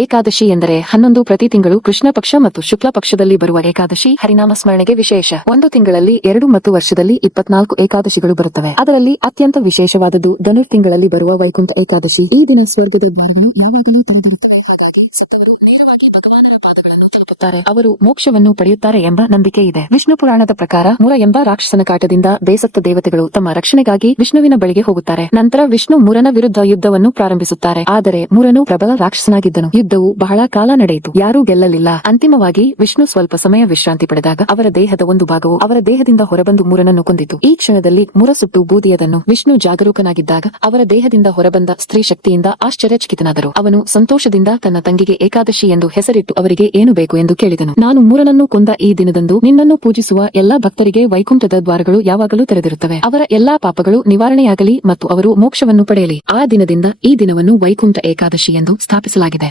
ಏಕಾದಶಿ ಎಂದರೆ 11 ಪ್ರತಿ ತಿಂಗಳು ಕೃಷ್ಣ ಪಕ್ಷ ಮತ್ತು ಶುಕ್ಲ ಪಕ್ಷದಲ್ಲಿ ಬರುವ ಏಕಾದಶಿ ಹರಿನಾಮ ಸ್ಮರಣೆಗೆ ವಿಶೇಷ. ಒಂದು ತಿಂಗಳಲ್ಲಿ 2 ಮತ್ತು ವರ್ಷದಲ್ಲಿ 24 ಏಕಾದಶಿಗಳು ಬರುತ್ತವೆ. ಅದರಲ್ಲಿ ಅತ್ಯಂತ ವಿಶೇಷವಾದದ್ದು ಧನುರ್ ತಿಂಗಳಲ್ಲಿ ಬರುವ ವೈಕುಂಠ ಏಕಾದಶಿ. ಈ ದಿನ ಸ್ವರ್ಗದ ದ್ವಾರಗಳು ಯಾವಾಗಲೂ ತೆರೆದಿರುತ್ತವೆ. ಹಾಗಾಗಿ ಸತ್ತವರು ನೇರವಾಗಿ ಭಗವಾನನ ಪಾದಗಳನ್ನು ತಲುಪುತ್ತಾರೆ. ಅವರು ಮೋಕ್ಷವನ್ನು ಪಡೆಯುತ್ತಾರೆ ಎಂಬ ನಂಬಿಕೆ ಇದೆ. ವಿಷ್ಣು ಪುರಾಣದ ಪ್ರಕಾರ ಮುರ ಎಂಬ ರಾಕ್ಷಸನ ಕಾಟದಿಂದ ಬೇಸತ್ತ ದೇವತೆಗಳು ತಮ್ಮ ರಕ್ಷಣೆಗಾಗಿ ವಿಷ್ಣುವಿನ ಬಳಿಗೆ ಹೋಗುತ್ತಾರೆ. ನಂತರ ವಿಷ್ಣು ಮುರನ ವಿರುದ್ಧ ಯುದ್ಧವನ್ನು ಪ್ರಾರಂಭಿಸುತ್ತಾರೆ. ಆದರೆ ಮುರನು ಪ್ರಬಲ ರಾಕ್ಷಸನಾಗಿದ್ದನು. ಯುದ್ಧವು ಬಹಳ ಕಾಲ ನಡೆಯಿತು. ಯಾರೂ ಗೆಲ್ಲಲಿಲ್ಲ. ಅಂತಿಮವಾಗಿ ವಿಷ್ಣು ಸ್ವಲ್ಪ ಸಮಯ ವಿಶ್ರಾಂತಿ ಪಡೆದಾಗ ಅವರ ದೇಹದ ಒಂದು ಭಾಗವು ಅವರ ದೇಹದಿಂದ ಹೊರಬಂದು ಮುರನನ್ನು ಕೊಂದಿತು. ಈ ಕ್ಷಣದಲ್ಲಿ ಮುರ ಸುಟ್ಟು ಬೂದಿಯದನ್ನು ವಿಷ್ಣು ಜಾಗರೂಕನಾಗಿದ್ದಾಗ ಅವರ ದೇಹದಿಂದ ಹೊರಬಂದ ಸ್ತ್ರೀ ಶಕ್ತಿಯಿಂದ ಆಶ್ಚರ್ಯಚಕಿತನಾದರು. ಅವನು ಸಂತೋಷದಿಂದ ತನ್ನ ತಂಗಿಗೆ ಏಕಾದಶಿ ಎಂದು ಹೆಸರಿಟ್ಟು ಅವರಿಗೆ ಏನು ಬೇಕು ಎಂದು ಕೇಳಿದನು. ನಾನು ಮುರನನ್ನು ಕೊಂದ ಈ ದಿನದಂದು ನಿನ್ನನ್ನು ಪೂಜಿಸುವ ಎಲ್ಲಾ ಭಕ್ತರಿಗೆ ವೈಕುಂಠದ ದ್ವಾರಗಳು ಯಾವಾಗಲೂ ತೆರೆದಿರುತ್ತವೆ. ಅವರ ಎಲ್ಲಾ ಪಾಪಗಳು ನಿವಾರಣೆಯಾಗಲಿ ಮತ್ತು ಅವರು ಮೋಕ್ಷವನ್ನು ಪಡೆಯಲಿ. ಆ ದಿನದಿಂದ ಈ ದಿನವನ್ನು ವೈಕುಂಠ ಏಕಾದಶಿ ಎಂದು ಸ್ಥಾಪಿಸಲಾಗಿದೆ.